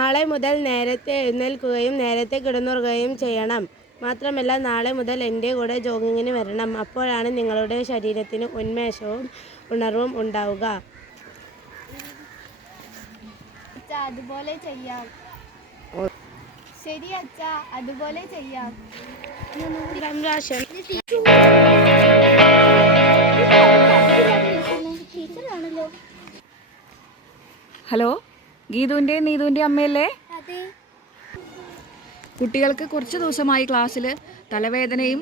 നാളെ മുതൽ നേരത്തെ എഴുന്നേൽക്കുകയും നേരത്തെ കിടന്നുറങ്ങുകയും ചെയ്യണം. മാത്രമല്ല നാളെ മുതൽ എൻ്റെ കൂടെ ജോഗിങ്ങിന് വരണം. അപ്പോഴാണ് നിങ്ങളുടെ ശരീരത്തിന് ഉന്മേഷവും ഉണർവും ഉണ്ടാവുക. അച്ഛാ, അതുപോലെ ചെയ്യാം. ശരി അച്ഛാ, അതുപോലെ ചെയ്യാം. ഹലോ, ഗീതുവിൻ്റെയും നീതുവിൻ്റെയും അമ്മയല്ലേ? കുട്ടികൾക്ക് കുറച്ച് ദിവസമായി ക്ലാസ്സിൽ തലവേദനയും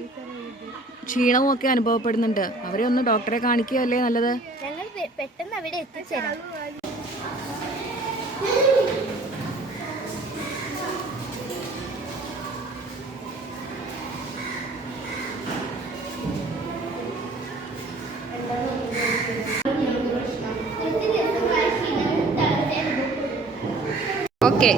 ക്ഷീണവും ഒക്കെ അനുഭവപ്പെടുന്നുണ്ട്. അവരെ ഒന്ന് ഡോക്ടറെ കാണിക്കുകയല്ലേ നല്ലത്? ഞങ്ങൾ പെട്ടെന്ന് അവിടെ എത്തിച്ചേരാം. ഓക്കെ.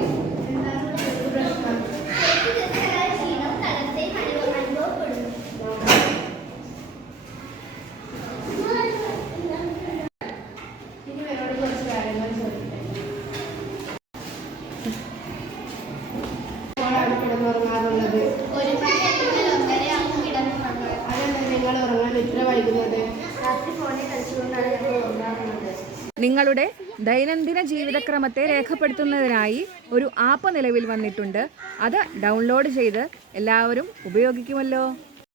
നിങ്ങളുടെ ദൈനംദിന ജീവിതക്രമത്തെ രേഖപ്പെടുത്തുന്നതിനായി ഒരു ആപ്പ് നിലവിൽ വന്നിട്ടുണ്ട്. അത് ഡൗൺലോഡ് ചെയ്ത് എല്ലാവരും ഉപയോഗിക്കുമല്ലോ.